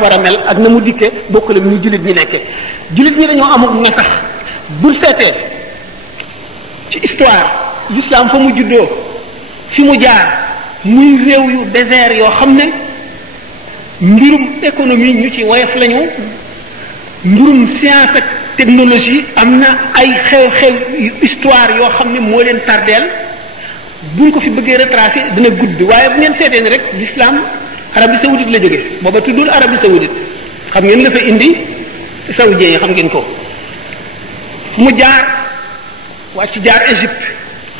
war a mel ak na mu dikkee bokkul ak ñu jullit ñi nekkee jullit ñi dañoo amul ne sax bul seetee ci histoire l'islam fa mu juddoo fi mu jaar muy réew yu désert yoo xam ne mbirum économie ñu ci woyof lañu mbirum science ak technologie am na ay xew-xew histoire yoo xam ne moo leen tardeel buñ ko fi bëggee retracer dina gudd waaye bu ngeen seetee ni rek l'islam Arabie saoudite la jóge booba tuddul Arabie saoudite xam ngeen la fa indi saoudien yi xam ngeen ko mu jaar wàcc jaar Égypte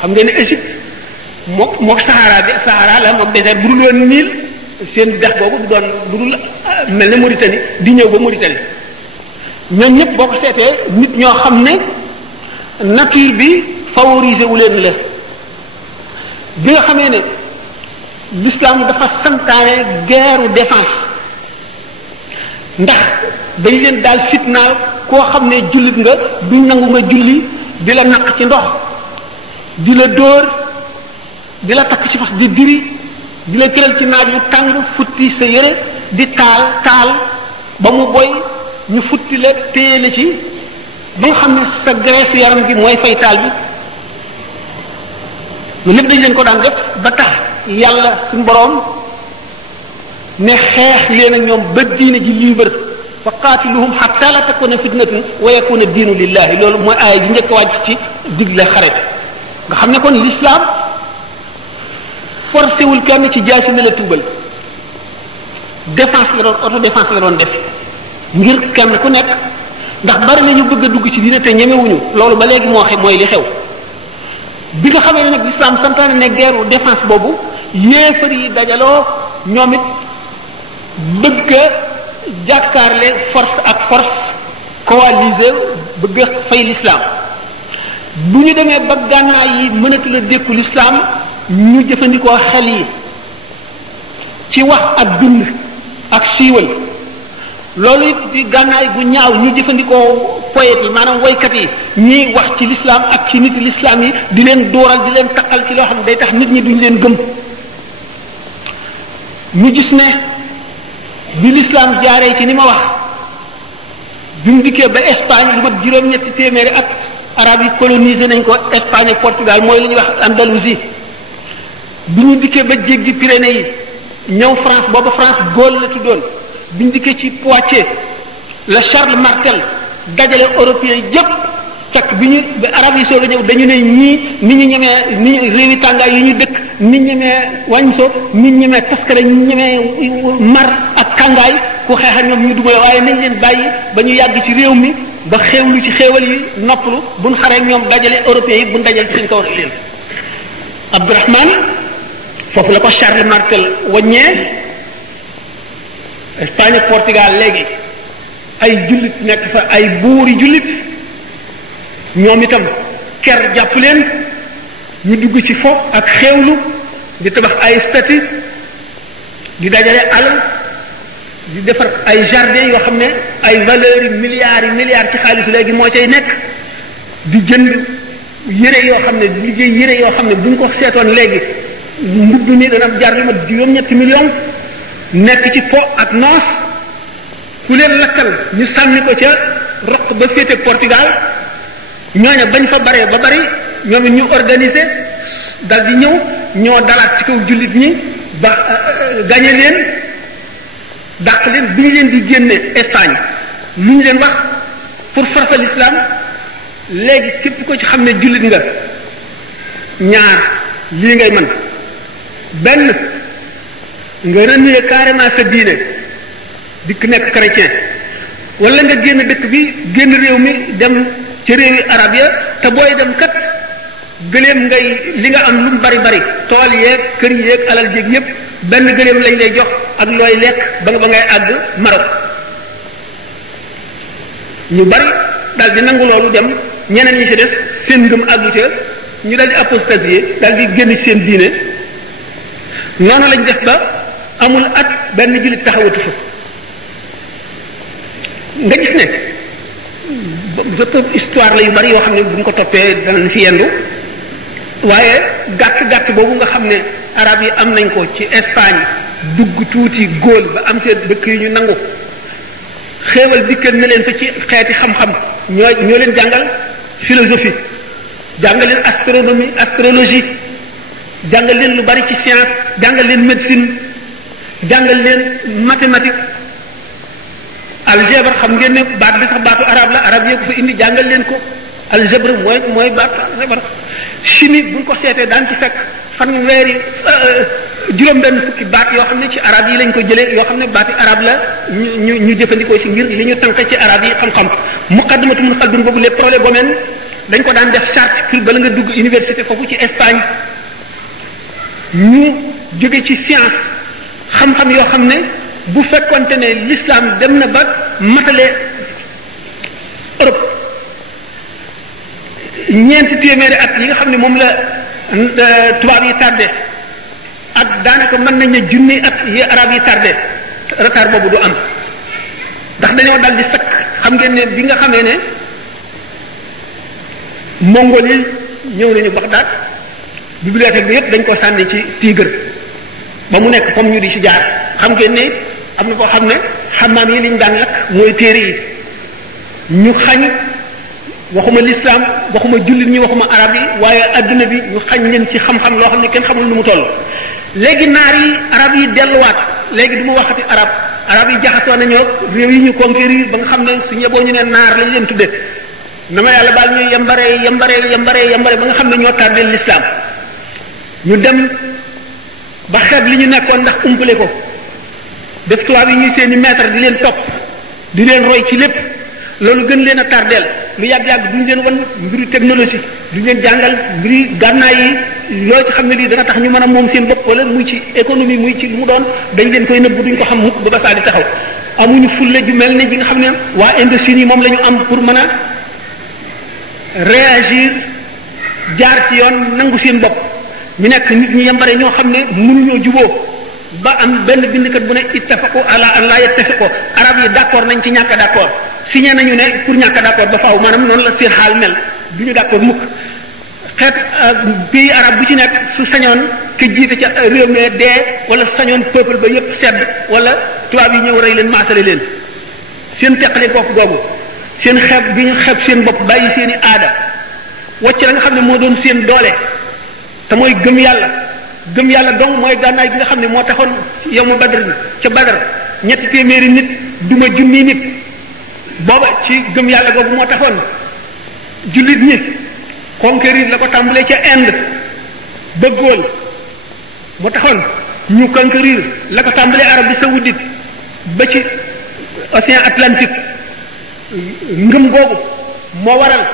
xam ngeen ne Égypte mook Sahara la mook désert bu dul woon Nil seen dex boobu du doon bu dul mel ne Mauritanie di ñëw ba Mauritanie ñoom ñëpp boo ko seetee nit ñoo xam ne nature bi favorisé wu leen la bi nga xamee ne l'islam dafa santaane guerre défense ndax dañ leen daal fitnaal koo xam ne jullit nga duñ nangu nga julli di la naq ci ndox di la dóor di la takk ci fas di diri di la tëral ci naaj yu tàng futti sa yére di taal ba mu boy ñu futti la téye la ci ba nga xam ne sa graisse yaram gi mooy fay taal bi lu lépp dañ leen ko daan def ba tax yàlla suñu boroom ne xeex leen ak ñoom ba diine ji libre fa qaatiluhum hatta la takuna fitnatun wa yakuna diinu lillahi loolu mooy aaya ji njëkk a wàcc ci digle xare nga xam ne kon l'islam forcé wul kenn ci jaasi ne la tuubal défense la doon autodéfense la doon def ngir kenn ku nekk ndax bari na ñu bëgg a dugg ci diine te ñemewuñu loolu ba léegi moo mooy li xew bi nga xamee ne nag l'islam santaane ne guerre défense boobu yéefar yi dajaloo ñoom it bëgg a jàkkaarle force ak force coalisée bëgg a fay l'islam bu ñu demee ba gànnaay yi mënatu la dékku l'islam ñu jëfandikoo xel yi ci wax ak bind ak siiwal loolu it di gànnaay gu ñaaw ñu jëfandikoo poète yi maanaam woykat yi ñiy wax ci l'islam ak ci nit l'islam yi di leen dooral di leen taqal ci loo xam ne day tax nit ñi duñ leen gëm ñu gis ne bi l'islam jaaree ci ni ma wax bi mu dikkee ba Espagne lu mat juróom-ñetti téeméeri at arab yi colonisé nañ ko Espagne ak Portugal mooy li ñuy wax Andalousie bi ñu dikkee ba jéggi Pyrénées yi ñëw France booba France Gaule la tuddoon bi ñu dikkee ci Poitiers la Charles Martel dajale européens yépp fekk bi ñu ba arab yi soog a ñëw dañu ne ñii ni ñu ñemee ni réewi tàngaay yi ñu dëkk ni ñemee wàññso ni ñemee taskare ni ñemee mar ak tàngaay ku xeex ak ñoom ñu duma waaye nañ leen bàyyi ba ñu yàgg ci réew mi ba xewlu ci xéewal yi noppalu buñ xaree ñoom dajale européens yi buñ dajale ci seen kaw leen Abdourahman foofu la ko Charles Martel waññee Espagne ak Portugal léegi ay jullit nekk fa ay buuri jullit ñoom itam ker jàpp leen ñu dugg ci fo ak xewlu di tabax ay statue di dajale alal di defar ay jardin yoo xam ne ay valeurs yi milliards ci xaalis léegi moo cay nekk di jënd yére yoo xam ne liggéey yére yoo xam ne bu ñu ko seetoon léegi mbubb mi dana jar lu mat juróom-ñetti millions nekk ci po ak noos ku leen lakkal ñu sànni ko ca roq ba féete Portugal ñooña bañ fa baree ba bari ñoom it ñu organiser dal di ñëw ñoo dalaat ci kaw jullit ñi ba gañe leen dàq leen bi ñu leen di génne Espagne lu ñu leen wax pour farfa l'islam léegi képp ko ci xam ne jullit nga ñaar lii ngay mën benn nga renier carrément sa diine dikk nekk chrétien wala nga génn dëkk bi génn réew mi dem ci réewi arab ya te booy dem kat gëléem ngay li nga am lu mu bari tool yeeg kër yeeg alal jéeg yépp benn gëléem lañ lay jox ak looy lekk ba ngay àgg Maroc ñu bari daal di nangu loolu dem ñeneen ñi ci des seen ngëm àggu ca ñu daal di apostasier daal di génn ci seen diine noonu lañ def ba amul at benn jullit taxawatu fa nga gis ne histoire la yu bari yoo xam ne bu ñu ko toppee danañ fi yendu waaye gàtt boobu nga xam ne arab yi am nañ ko ci Espagne dugg tuuti Gaule ba am seen dëkk yi ñu nangu xéewal dikkal na leen fa ci xeeti xam-xam ñoo leen jàngal philosophie jàngal leen astronomie astrologie jàngal leen lu bari ci science jàngal leen médecine jàngal leen mathématique algèbre xam ngeen ne baat bi sax baatu arabe la arabe yee ko fa indi jàngal leen ko algèbre mooy baatu algèbre chimie buñ ko seetee daan ci fekk fanweeri juróom-benn fukki baat yoo xam ne ci arabe yi lañ ko jëlee yoo xam ne baati arabe la ñu jëfandikoo ci ngir li ñu tànk ci arabe yi xam-xam muqaddimatu mun xaldun boobu les prolegomènes dañ ko daan def charte pour bala nga dugg université foofu ci Espagne ñu jóge ci science xam-xam yoo xam ne bu fekkonte ne l'islam dem na ba matale Europe ñeenti téeméeri at yi nga xam ne moom la tubaab yi tardé ak daanaka mën nañ ne junni at yi arab yi tardé retard boobu du am ndax dañoo dal di sakk xam ngeen ne bi nga xamee ne mongol yi ñëw nañu Bagdad bibliothèque bi yépp dañ ko sànni ci Tigre ba mu nekk comme ñu di ci jaar xam ngeen ne am na koo xam ne xamaam yi liñ daan lakk mooy téere yi ñu xañ waxuma l'islam waxuma jullit ñi waxuma arab yi waaye adduna bi ñu xañ leen ci xam-xam loo xam ne kenn xamul nu mu toll léegi naar yi arab yi delluwaat léegi du ma waxati arab yi jaxasoo nañoo réew yi ñu conquérir ba nga xam ne su ñeboo ñu ne naar lañ leen tudde na ma yàlla baal ñuy yambare ba nga xam ne ñoo tardeel l'islam ñu dem ba xeeb li ñu nekkoon ndax umpale ko def tubaab yi ñuy seeni maître di leen topp di leen roy ci lépp loolu gën leen a tardeel lu yàgg-yàgg duñu leen wan mbiru technologie duñu leen jàngal mbiri gànnaay yi loo ci xam ne lii dana tax ñu mën a moom seen bopp wala muy ci économie muy ci lu mu doon dañ leen koy nëbb duñ ko xam mukk ba saa di taxaw amuñu fulle ju mel ne ji nga xam ne waa Indochine yi moom la ñu am pour mën a réagir jaar ci yoon nangu seen bopp ñu nekk nit ñi yambare ñoo xam ne mënuñoo juboo ba am benn bindkat bu ne ittafaqu ala an la yattafiqu arab yi d'accord nañ ci ñàkk d'accord signé nañu ne pour ñàkk d'accord ba faaw maanaam noonu la seen xaal mel du ñu d'accord mukk xeet pays arabe bu ci nekk su sañoon ke jiite ca réew mi dee wala sañoon peuple ba yépp sedd wala tubaab yi ñëw rey leen maasale leen seen teqale bopp googu seen xeeb bi ñu xeeb seen bopp bàyyi seen i aada wacc la nga xam ne moo doon seen doole te mooy gëm yàlla dong mooy gànnaay gi nga xam ne moo taxoon yow mu badr ca badr ñetti téeméeri nit duma junni nit booba ci gëm yàlla googu moo taxoon jullit ñi conquérir la ko tàmbalee ca Inde ba Gaule moo taxoon ñu conquérir la ko tàmbalee Arabie saoudite ba ci océan Atlantique ngëm googu moo waral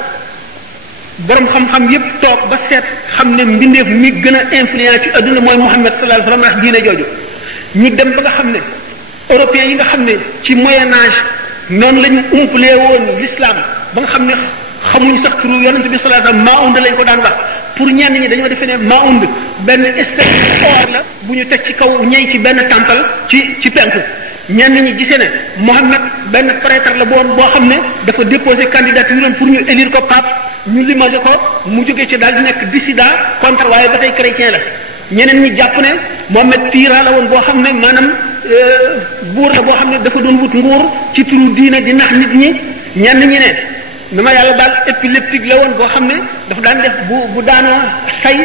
borom xam-xam yépp toog ba seet xam ne mbindeef mi gën a influent ci adduna mooy Muhammad sallallahu alayhi wasallam ak diine jooju ñu dem ba nga xam ne européens yi nga xam ne ci moyen âge noonu la ñu umpalee woon l'islam ba nga xam ne xamuñ sax turu yonente bi sallallahu alayhi wasallam Maound lañ ko daan wax pour ñenn ñi dañoo defee ne Maound benn espèce or la bu ñu teg ci kaw ñey ci benn temple ci penku ñenn ñi gisee ne Mohammed benn prêtre la boo xam ne dafa déposé candidature pour ñu élire ko pape ñu limogé ko mu jógee ci daal di nekk dissident contre waaye ba tey chrétien la ñeneen ñi jàpp ne Mohammed tyran la woon boo xam ne maanaam buur la boo xam ne dafa doon wut nguur ci turu diine di nax nit ñi ñenn ñi ne dama yàlla daal épileptique la woon boo xam ne dafa daan def bu daanoo say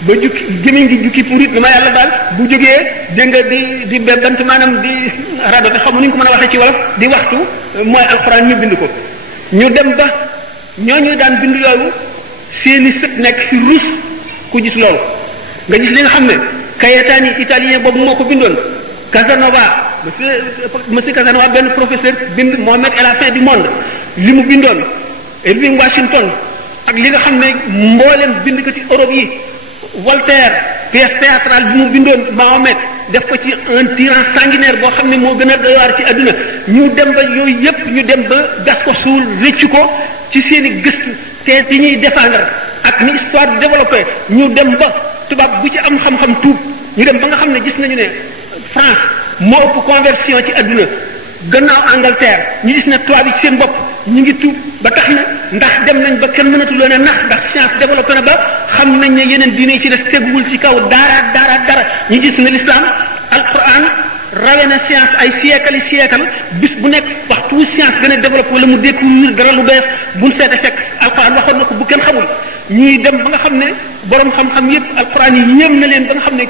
ba jukki gémmiñ gi jukki pour it dama yàlla daal bu jógee dégg nga di bant maanaam di rado te xamu ni ñu ko mën a waxee ci wolof di waxtu mooy alxuraan ñu bind ko ñu dem ba ñooñu daan bind loolu seeni sët nekk fi rus ku gis loolu nga gis li nga xam ne Cayetani italien boobu moo ko bindoon Casanova monsieur Casanova benn professeur bind Mohammed et la fin du monde li mu bindoon Irving Washington ak li nga xam ne mboolem bind ko ci Europe yi Voltaire pièce théâtrale bi mu bindoon Mahomet def ko ci un tyran sanguinaire boo xam ne moo gën a doy waar ci adduna ñu dem ba yooyu yépp ñu dem ba gas ko suul rëccu ko ci seen i gëstu te yi ñuy défendre ak ni histoire di développé ñu dem ba tubaab bu ci am xam-xam tuub ñu dem ba nga xam ne gis nañu ne France moo ëpp conversion ci adduna gannaaw Angleterre ñu gis ne tubaab yi ci seen bopp ñu ngi tuub ba tax na ndax dem nañ ba kenn mënatu leen a nax ndax science développé na ba xam nañ ne yeneen diine yi ci des teguwul ci kaw dara ñu gis ne l'islam alquran rawe na science ay siècle bis bu nekk waxtu wu science gën a développé wala mu découvrir dara lu bees buñ seete fekk alquran waxoon na ko bu kenn xamul ñuy dem ba nga xam ne borom xam-xam yépp alquran yi yéem na leen ba nga xam ne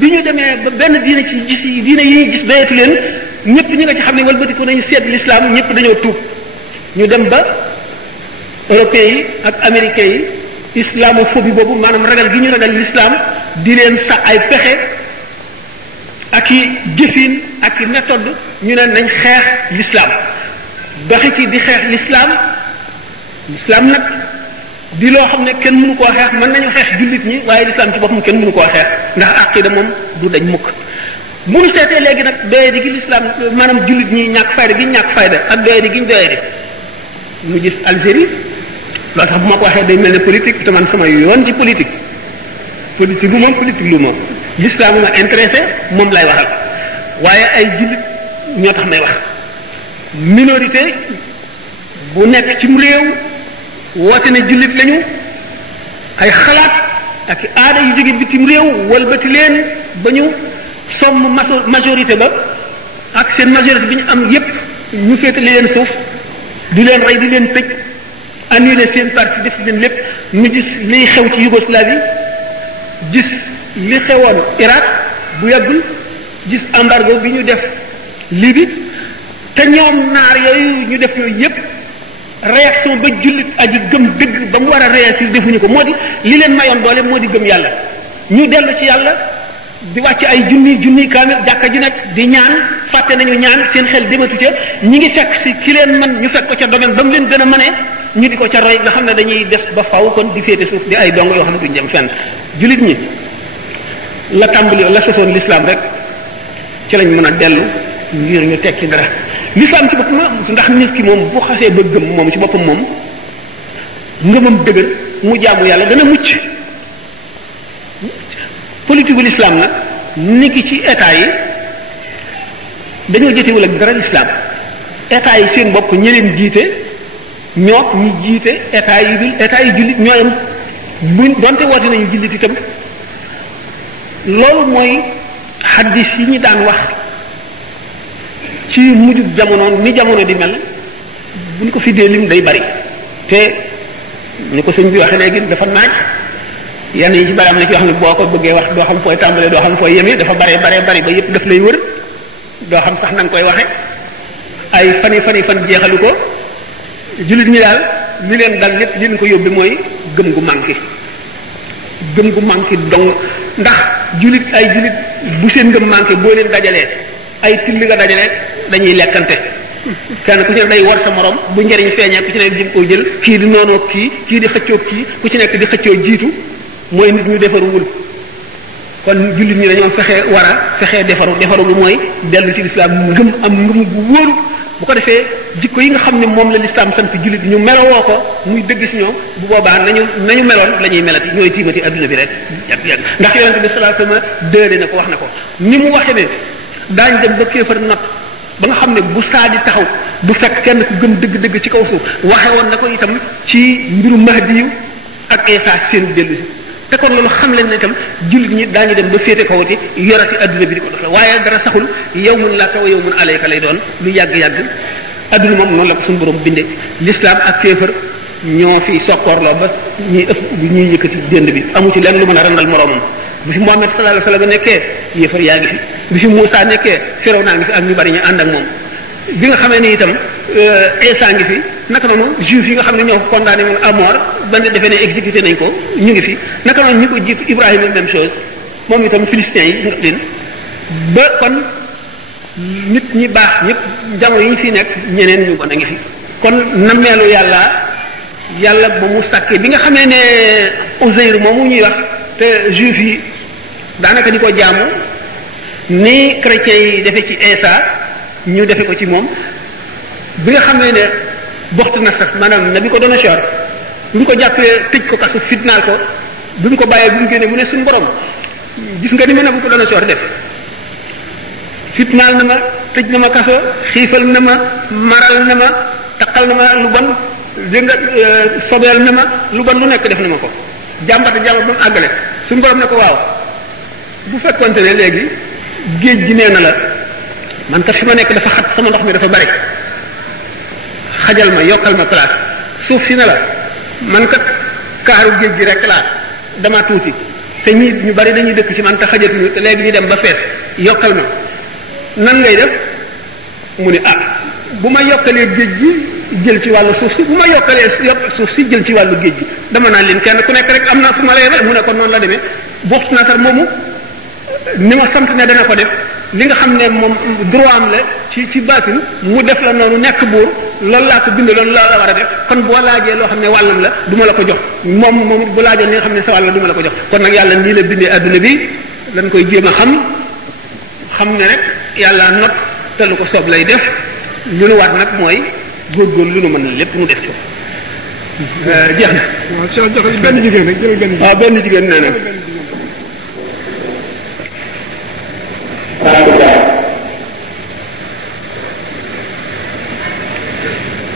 bi ñu demee ba benn diine ci gis yi diine yi ñu gis doyetu leen ñëpp ñi nga ci xam ne walbatiku nañu seet l'islam ñëpp dañoo tuub ñu dem ba européens yi ak américains yi islamophobie boobu maanaam ragal gi ñu ragal l'islam di leen sax ay pexe ak i jëfin ak i méthode ñu ne nañ xeex l'islam doxi ci di xeex l'islam nag di loo xam ne kenn mënu koo xeex mën nañu xeex jullit ñi waaye l'islam ci boppam kenn mënu koo xeex ndax aqida moom du dañ mukk bu ñu seetee léegi nag doyadi gi l'islam maanaam jullit ñi ñàkk fayda gi ñàkk fayda ak doyadi gi ñu doyadi mu gis Algérie loolu sax bu ma ko waxee day mel ne politique te man sama yoon ci politique bu moom politique lu moom l'islam ma intéressé moom lay waxal waaye ay jullit ñoo tax may wax minorité bu nekk ci réew woote ne jullit lañu ay xalaat ak aada yu jóge bitim réew walbati leen ba ñu somm majorité ba ak seen majorité bi ñu am yépp ñu féetali leen suuf di leen rey di leen tëj annulé seen parti def leen lépp ñu gis liy xew ci Yougoslavie gis li xewoon Irak bu yàggul gis embargo bi ñu def Libye te ñoom naar yooyu ñu def yooyu yépp réaction ba jullit aji gëm dëgg ba mu war a réagir defuñu ko moo di li leen mayoon doole moo di gëm yàlla ñu dellu ci yàlla di wàcc ay junni kaamil jàkka ji nekk di ñaan fàtte nañu ñaan seen xel dematu ca ñi ngi fekk si ki leen man ñu fekk ko ca domaine ba mu leen gën a mënee ñu di ko ca roy nga xam ne dañuy def ba faw kon di féete suuf di ay dong yoo xam ne duñ dem fenn jullit ñi la tàmbali la sosoon l'islam rek ci lañ mën a dellu ngir ñu tekki dara l'islam ci boppam ndax nit ki moom bu xasee ba gëm moom ci boppam moom ngëmam dëgër mu jaamu yàlla dana mucc politique gu l'islam nag niki ci état yi dañoo jotewul ak dara l'islam état yi seen bopp ñi leen jiite ñoo ñi jiite état yi jullit ñooyam buñ donte woote nañu jullit itam loolu mooy xaddis yi ñu daan wax ci mujjub jamono ni jamono di mel bu ñu ko fi dee lim day bari te ñu ko sëñ bi waxee léegi dafa naaj yenn yi ci bari am na ci yoo xam ne boo ko bëggee wax doo xam fooy tàmbalee doo xam fooy yemee dafa bari ba yépp daf lay wër doo xam sax na nga koy waxe ay fan jeexalu ko jullit ñi daal li leen dal lépp li leen ko yóbbi mooy gëm gu manqué dong ndax jullit bu seen ngëm manqué boo leen dajalee ay tilli nga dajalee dañuy lekkante kenn ku ci nekk day war sa morom bu njëriñ feeñee ku ci nekk jëm koo jël kii di noonoo kii di xëccoo kii ku ci nekk di xëccoo jiitu mooy nit ñu defaruwul kon jullit ñi dañoo fexee defaru gi mooy dellu ci lislaam ngëm am ngëm gu wóoru bu ko defee jikko yi nga xam ne moom la lislaam sant jullit ñu melowoo ko muy dëgg si ñoom bu boobaa nañu meloon la ñuy melati ñooy tiimati adduna bi rek yàgg ndax yonente bi sallallahu alayhi wasallam dële na ko wax na ko ni mu waxe ne daañ dem ba kéefar not ba nga xam ne bu saa di taxaw du fekk kenn ku gëm dëgg-dëgg ci kaw suuf waxe woon na ko itam ci mbiru Mahdi yu ak Isa seen dellu si te kon loolu xam leen ne itam jullit ñi daañu dem ba féete kawati yorati adduna bi di ko doxal waaye dara saxul yawmun laka wa yawmun alayka lay doon lu yàgg-yàgg adduna moom noonu la ko suñu borom bindee l'islam ak kéefar ñoo fi sokkoorloo ba ñuy yëkkati dénd bi amu ci lenn lu mën a randal moroomam bi fi Muhammad sallallahu alayhi wasallam nekkee yéefar yaa ngi fi bi fi Muusa nekkee Firawna ngi fi ak ñu bari ñu ànd ak moom bi nga xamee ni itam Isa ngi fi naka noonu juif yi nga xam ne ñoo ko condamné woon à mort ba ne defee ne exécuté nañ ko ñu ngi fi naka noonu ñi ko jiitu Ibrahima même chose moom itam philistins yi nga leen ba kon nit ñi baax ñëpp jamono yi ñu fi nekk ñeneen ñu bon a ngi fi kon nammeelu yàlla ba mu sàkkee bi nga xamee ne Uzayr moomu ñuy wax te juif yi daanaka di ko jaamu ni chrétiens yi defe ci Isa ñu defe ko ci moom bi nga xamee ne boxtu na sax maanaam na bi ko doon a sor bi mu ko jàppee tëj ko kasu fitnaal ko bi mu ko bàyyee bi mu génnee mu ne suñu borom gis nga ni ma ne bu ko doon a sor def fitnaal na ma tëj na ma kaso xiifal na ma maral na ma taqal na ma lu bon dégg nga sobeel na ma lu bon lu nekk def na ma ko jàmbata ba mu àggale suñu borom ne ko waaw bu fekkonte ne léegi géej gi nee na la man kat fi ma nekk dafa xat sama ndox mi dafa bari xajal ma yokkal ma place suuf si ne la man kat kaaru géej gi rek laa dama tuuti te ñi ñu bari dañuy dëkk ci man te xajatuñu te léegi ñu dem ba fees yokkal ma nan ngay def mu ne bu ma yokkalee géej gi jël ci wàllu suuf si bu ma yokkalee suuf si jël ci wàllu géej gi dama naan leen kenn ku nekk rek am naa fu ma lay yemale mu ne ko noonu la demee Buxtu Nasar moomu ni ma sant ne dana ko def li nga xam ne moom droit am la ci baatin mu def la noonu nekk buur loolu laa ko bind loolu la war a def kon boo laajee loo xam ne wàllam la du ma la ko jox moom bu laajee li nga xam ne sa wàll la du ma la ko jox kon nag yàlla nii la bindee adduna bi dañ koy jéem a xam ne rek yàlla not te lu ko soob lay def lu nu war nag mooy góorgóorlu lu nu mën lépp mu def ko jeex na. waaw Cheikh joxe benn jigéen rek jël benn jigéen. waaw benn jigéen nee na.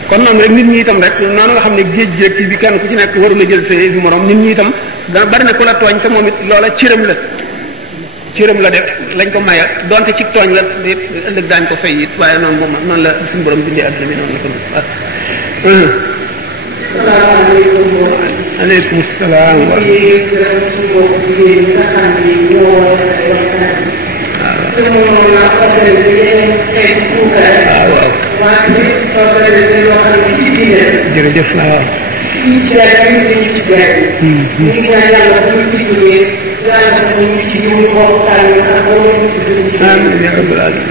kon noonu rek nit ñi itam rek noonu nga xam ne géej géej ci bi kenn ku ci nekk warul a jël sa bi morom nit ñi itam dana bari na ku la tooñ te moom it loola cëram la def lañ ko maya donte ci tooñ la ëllëg daañ ko fay it waaye noonu moom noonu la suñu borom bindee adduna bi noonu la ko aleykum salaam wa jërëjëf waaw amiin yaa rabbal aalamiin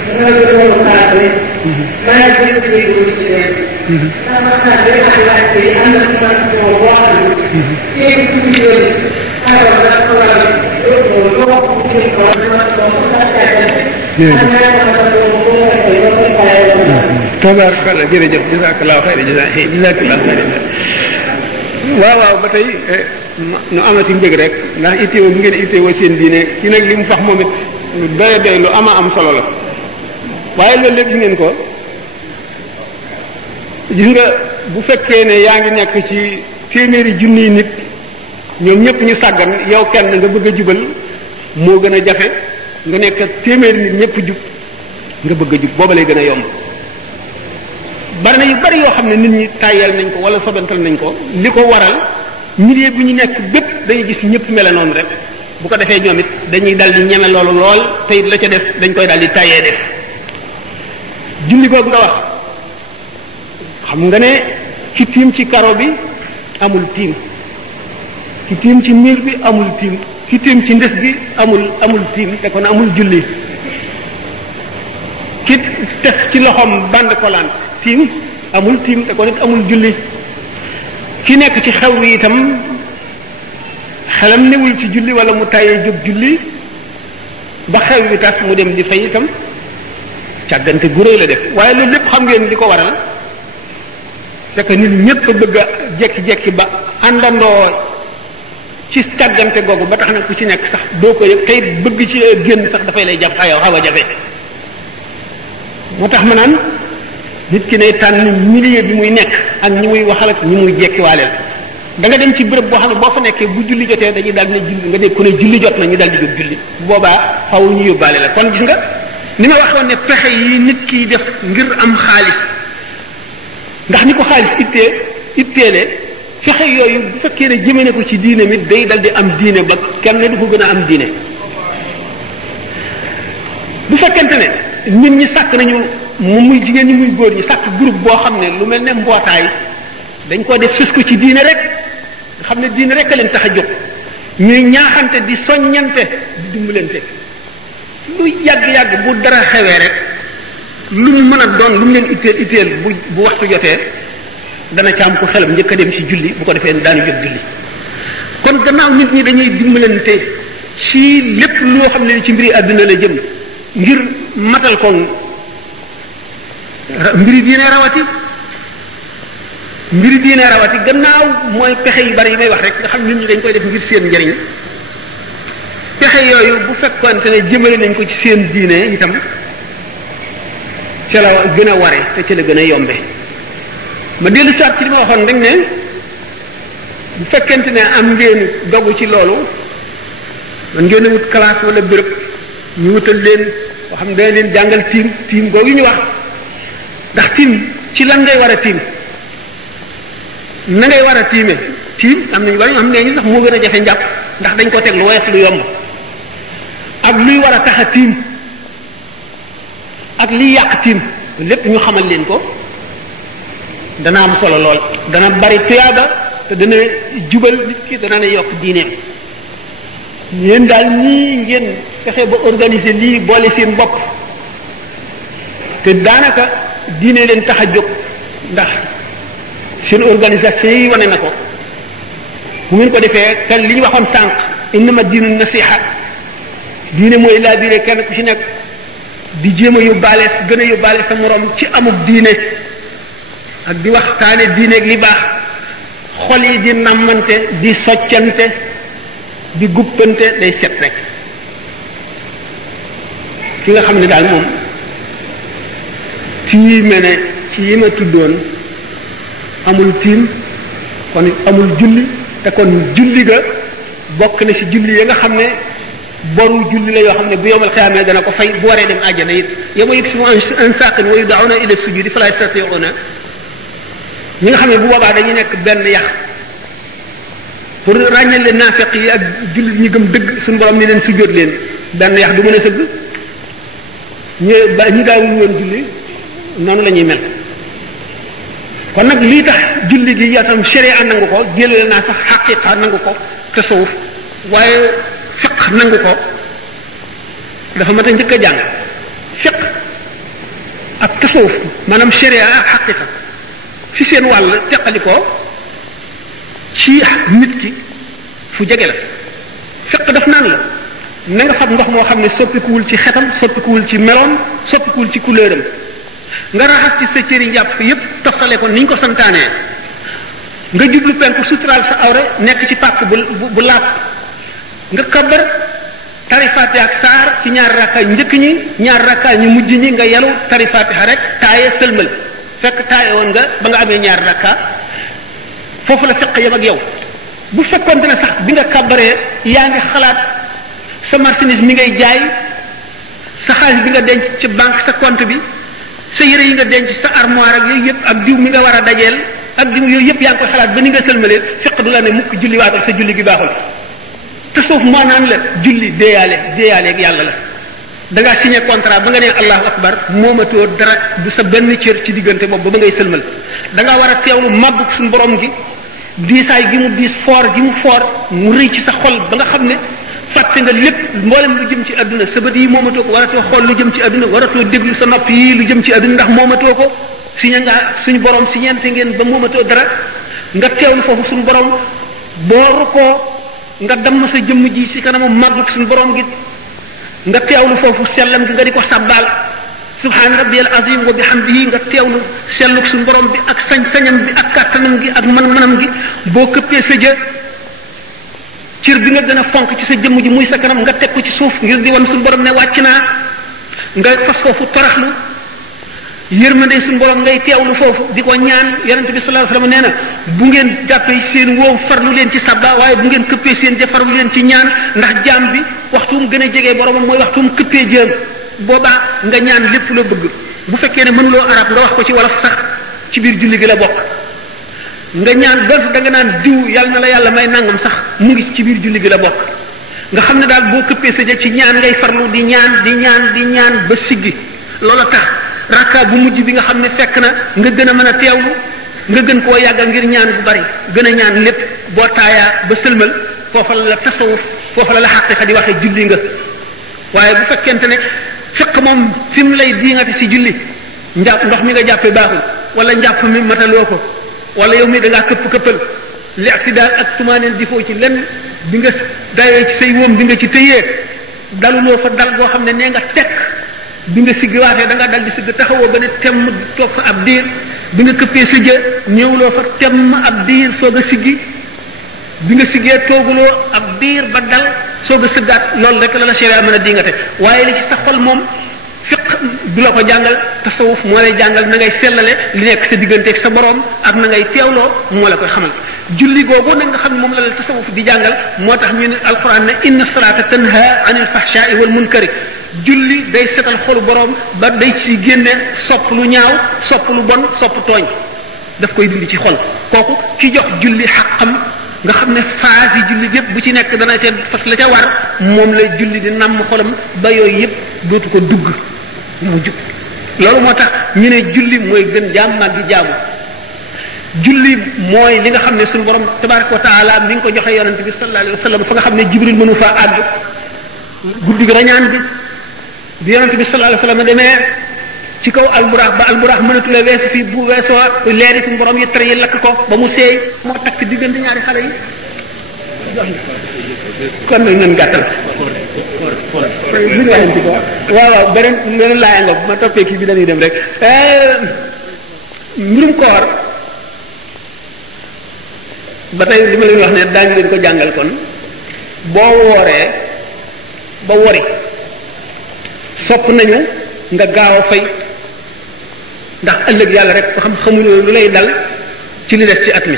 tabaarakallah jërëjëf jazakallahu xayran jazakallahu xayran waaw ba tey nu amati mbég rek ndax itteewoo bu ngeen itteewoo seen diine ki nag li mu fax moom it doy doy lu am solo la waaye loolu lépp ngeen ko gis nga bu fekkee ne yaa ngi nekk ci téeméeri junniy nit ñoom ñëpp ñu sàggan yow kenn nga bëgg a jubal moo gën a jafe nga nekk téeméeri nit ñëpp jub nga bëgg a jub booba lay gën a yomb bari na yu bari yoo xam ne nit ñi tàyyal nañ ko wala sobantal nañ ko li ko waral milieu bu ñu nekk bépp dañuy gis ñëpp mele noonu rek bu ko defee ñoom it dañuy dal di ñeme loolu lool te it la ca def dañ koy dal di tàyyee def julli googu nga wax xam nga ne ki tiim ci karo bi amul tiim ki tiim ci miir bi amul tiim ki tiim ci ndes bi amul tiim te kon amul julli ki tef ci loxoom bande kolaan tiim amul tiim te kon it amul julli ki nekk ci xew wi itam xelam newul ci julli wala mu tàyyee jóg julli ba xew wi tas mu dem di fay itam càggante gu réy la def waaye loolu lépp xam ngeen li ko waral c'est que nit ñëpp bëgg a jekki-jekki ba àndandoo ci càggante googu ba tax na ku ci nekk sax doo ko yëg tey bëgg ci génn sax dafay lay jàpp xaw a jafe moo tax ma naan nit ki ne tànn milieu bi muy nekk ak ñi muy waxal ak ñi muy jekkiwaaleel da nga dem ci béréb boo xam ne boo fa nekkee bu julli jotee dañuy daal ne julli nga dégg ku ne julli jot na ñu daal di jóg julli bu boobaa faw ñu yóbbaale la kon gis nga ni ma waxoon ne pexe yi nit kiy def ngir am xaalis ndax ni ko xaalis itteele fexe yooyu bu fekkee ne jëmee ne ko ci diine mi day dal di am diine ba kenn du ko gën a am diine bu fekkente ne nit ñi sàkk nañu mu muy jigéen ñi muy góor ñi sàkk groupe boo xam ne lu mel ne mbootaay dañ ko def sës ko ci diine rek nga xam ne diine rek a leen tax a jóg ñuy ñaaxante di soññante di dimbalante lu yàgg-yàgg bu dara xewee rek lu mu mën a doon lu mu leen itteel bu waxtu jotee dana ca am ku xelam njëkk a dem ci julli bu ko defee daanu jot julli kon gannaaw nit ñi dañuy dimbalante ci lépp loo xam ne ci mbiri àdduna la jëm ngir matal ko mbiri diine rawati gannaaw mooy pexe yu bari yi may wax rek nga xam nit ñi dañ koy def ngir seen njariñ pexe yooyu bu fekkoonte ne jëmale nañ ko ci seen diine itam ca la gën a ware te ca la gën a yombe ma dellu saat ci li ma waxoon rek ne bu fekkente ne am ngeen dogu ci loolu man ngeen wut classe wala béréb ñu wutal leen boo xam ne dana leen jàngal tiim googu ñu wax ndax tiim ci lan ngay war a tiim na ngay war a tiime tiim am nañu bari am nañu sax moo gën a jafe njàpp ndax dañ ko teg lu woyof lu yomb ak luy war a tax a tiim ak liy yàq tiim lépp ñu xamal leen ko dana am solo lool dana bari tuyaaba te dana jubal nit ki dana ne yokk diineem yéen daal ñii ngeen fexe ba organiser lii boole seen bopp te daanaka diine leen tax a jóg ndax seen organisation yi wane na ko bu ngeen ko defee te li ñu waxoon sànq innama diinu nasiha diine mooy laa biire kenn ku ci nekk di jéem a yóbbaale gën a yóbbaale sa morom ci amuk diine ak di waxtaane diine ak li baax xol yi di nammante di soccante di guppante day set rek ki nga xam ne daal moom tiime ne ci yi ma tuddoon amul tiim kon amul julli te kon julli ga bokk na ci julli yi nga xam ne boru julli la yoo xam ne bu yowmal xiyaama dana ko fay bu waree dem àjjana it yawma yuksimu an saaqin wa yud'una ila sujudi fala yastati'una ñi nga xam ne bu boobaa dañuy nekk benn yax pour ràññal leen naafeq yi ak jullit ñi gëm dëgg suñu borom ni leen sujjóot leen benn yax du mën a sëgg ñi daawul woon julli noonu la ñuy mel kon nag lii tax julli gi yatam sharia nangu ko jëlale naa sax xaqiqa nangu ko tasawuf waaye fiq nangu ko dafa mat a njëkk a jàng fiq ak tasawuf maanaam sharia ak xaqiqa fi seen wàll teqali ko ci nit ki fu jege la fiq daf naan la na nga fab ndox moo xam ne soppikuwul ci xetam soppikuwul ci meloom soppikuwul ci couleuram nga raxas ci sa cëri njàpp yépp toftale ko ni ñu ko santaanee nga jublu penku suturaal sa awra nekk ci pàkk bu laab nga kabbar tari fatiha ak saar ci ñaar rakka njëkk ñi ñaar rakka ñu mujj ñi nga yalu tari fatiha rek taaye sëlmal fekk taaye woon nga ba nga amee ñaar rakka foofu la fiq yam ak yow bu fekkoonte ne sax bi nga kabbaree yaa ngi xalaat sa marchandise mi ngay jaay sa xaalis bi nga denc ci banque sa compte bi sa yére yi nga denc sa armoire ak yooyu yëpp ak diw mi nga war a dajeel ak diw yooyu yëpp yaa ngi koy xalaat ba ni nga sëlmalee fiq du la ne mukk julli waatal sa julli gi baaxul te suuf maanaan la julli déeyaale ak yàlla la da ngaa signé contrat ba nga nee allahu akbar moomatoo dara du sa benn cër ci diggante boobu ba ngay sëlmal da ngaa war a teewlu màbbuk suñu borom gi diisaay gi mu diis foor gi mu foor mu rëy ci sa xol ba nga xam ne fàtte nga lépp mboolem lu jëm ci àdduna sa bët yi moomatoo ko waratoo xool lu jëm ci àdduna waratoo déglu sa nopp yi lu jëm ci àdduna ndax moomatoo ko signé nga suñu borom signente ngeen ba moomatoo dara nga teewlu foofu suñu borom booru ko nga damm sa jëmm ji ci kanamu màggug suñu borom gi nga teewlu foofu sellam gi nga di ko sàbbaal subhaana rabbiyal azim wa bihamdihi nga teewlu selluk suñu borom bi ak sañ-sañam bi ak kàttanam gi ak man-manam gi boo këppee sa jë cër bi nga gën a fonk ci sa jëmm ji muy sa kanam nga teg ko ci suuf ngir di wan suñu borom ne wàcc naa nga fas foofu toraxlu yërmande suñu borom ngay teewlu foofu di ko ñaan yonent bi sallallahu alayhi wasallam nee na bu ngeen jàppee seen wóom farlu leen ci sabba waaye bu ngeen këppee seen jë farlu leen ci ñaan ndax jaam bi waxtu mu gën a jegee boromam mooy waxtu mu këppee jëm boobaa nga ñaan lépp loo bëgg bu fekkee ne mënuloo arab nga wax ko ci wolof sax ci biir julli gi la bokk nga ñaan doon da nga naan diw yàlla na la yàlla may nangam sax mu ngi ci biir julli gi la bokk nga xam ne daal boo këppee sa jë ci ñaan ngay farlu di ñaan ba siggi loola tax rakka bu mujj bi nga xam ne fekk na nga gën a mën a teewlu nga gën koo yàggal ngir ñaan bu bari gën a ñaan lépp boo taayaa ba sëlmal foofa la tasawuf foofa la xaqiqa di waxee julli nga waaye bu fekkente ne fiq moom fi mu lay diingati ci julli njàpp ndox mi nga jàppee baaxul wala njàpp mi mataloo ko wala yow mi da ngaa këppal li'tidaal ak tumaaneel di foo ci lenn bi nga dayee ci say wóom bi nga ci tëyee daluloo fa dal goo xam ne nee nga tekk bi nga siggi waatee da nga dal di sigg taxawoo ba ne temm toog fa ab diir bi nga këppee sa jë ñëwloo fa temm ab diir soog a siggi bi nga siggee tooguloo ab diir ba dal soog a sëggaat loolu rek la sharia mën a dingate waaye li ci sa xol moom fiq du la ko jàngal tasawuf moo lay jàngal na ngay sellale li nekk sa digganteeg sa borom ak na ngay teewloo moo la koy xamal julli googu nag nga xam ne moom la la tasawuf di jàngal moo tax ñu ne alquran ne inna salata tanha anil fahsha'i wal munkari julli day setal xolu borom ba day ci génne sopp lu ñaaw sopp lu bon sopp tooñ daf koy dindi ci xol kooku ki jox julli xaqam nga xam ne phase yi julli yépp bu ci nekk dana ca fas la ca war moom la julli di namm xolam ba yooyu yépp dootu ko dugg mu jub loolu moo tax ñu ne julli mooy gën jaam mag gi jaamu julli mooy li nga xam ne suñu borom tabaraka wa taala mi ngi ko joxe yonent bi sallallahu alayhi wa sallam fa nga xam ne jibril mënu faa àgg guddi gi rañaan bi yonent bi sallallahu alayhi wa sallam demee ci kaw alburax ba alburax mënatu la weesu fii bu weesoo leeri suñu borom yi tere yi lakk ko ba mu seey moo takk diggante ñaari xale yi kon nag ngeen gàttal waaw beneen laaya nga ma toppee kii bi dañuy dem rek mbirum koor ba tey li ma leen wax ne daañu leen ko jàngal kon boo wooree ba wori sopp nañu nga gaaw a fay ndax ëllëg yàlla rek ko xam xamuloo lu lay dal ci li des ci at mi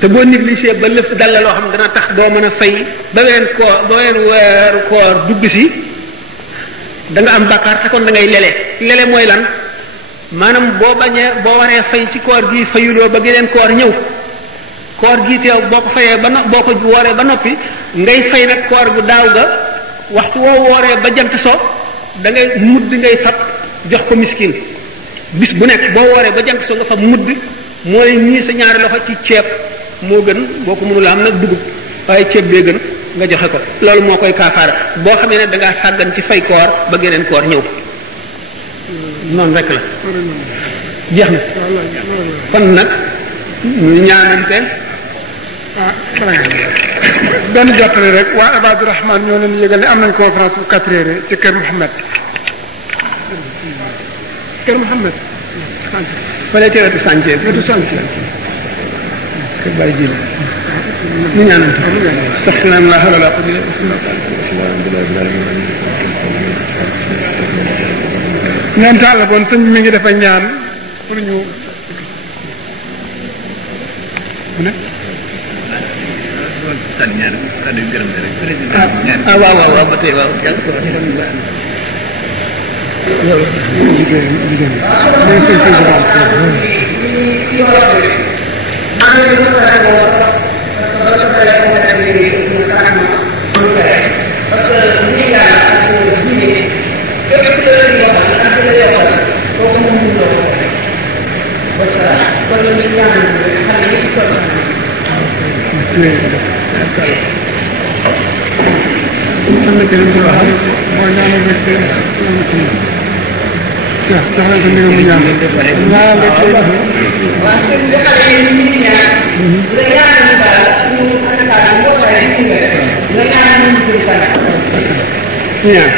te boo négligé ba lépp dal la loo xam dana tax doo mën a fay ba weneen weeru koor dugg si da nga am bàkkaar te kon da ngay lele mooy lan maanaam boo waree fay ci koor gi fayuloo ba geneen koor ñëw koor gi teew boo ko fayee boo ko wooree ba noppi ngay fay nag koor gu daaw ga waxtu woo wooree ba jant so da ngay mudd ngay fab jox ko miskin bis bu nekk boo wooree ba jant so nga fab mudd mooy ñii sa ñaari loxo ci ceeb moo gën boo ko mënula am nag dugub waaye ceeb bee gën nga joxe ko loolu moo koy kaafaara boo xamee ne da ngaa sàggan ci fay koor ba geneen koor ñëw noonu rek la jeex na kon nag ñu ñaanante benn jottali rek waa Ibadu Rahman ñoo leen yëgal ne am nañ conférence bu 4 heures ci kër Mouhamed fële ca wetu sàncee kër Baye Jili ñu ñaanante astaghfirullah la ñaan taala bon sëñ mi ngi dafa ñaan pour ñu waaw ba tey waaw am na keneen ku wax mooy ñaanal rek jox nañ ko ndigal mu ñaan ñaanal rek ñaan